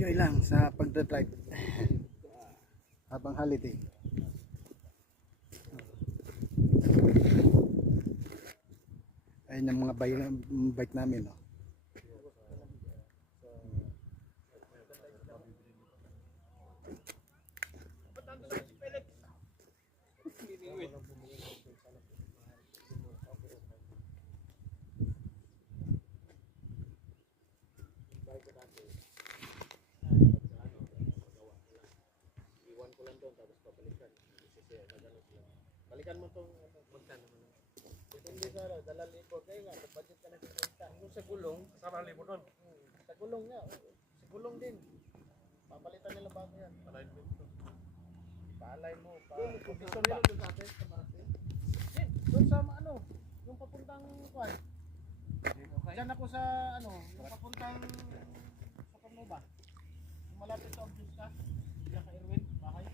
enjoy lang sa pagdadrive habang holiday. Ayun yung mga bike namin, no? Balikan mo tong magkano mo. Depende sa 2,000 kaya nga budget ka na 50. Yung sa gulong, kasama 1,000 doon. Sa gulong nga, sa gulong din. Papalitan nila bago yan. Alignment to. Pa-align mo, pa-condition ba? Doon sa atin, sa Maratin. Doon sa ano, yung papuntang kwan. Diyan ako sa ano, yung papuntang sa Carnova. Yung malapit sa Obvious ka, diyan ka Erwin, bahay.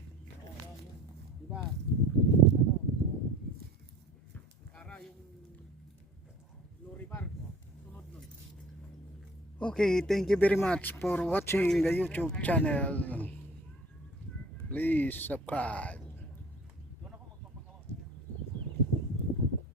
Diba? Ano, Kara yung Lori Bar, sunod nun. Okay, thank you very much for watching the YouTube channel. Please subscribe.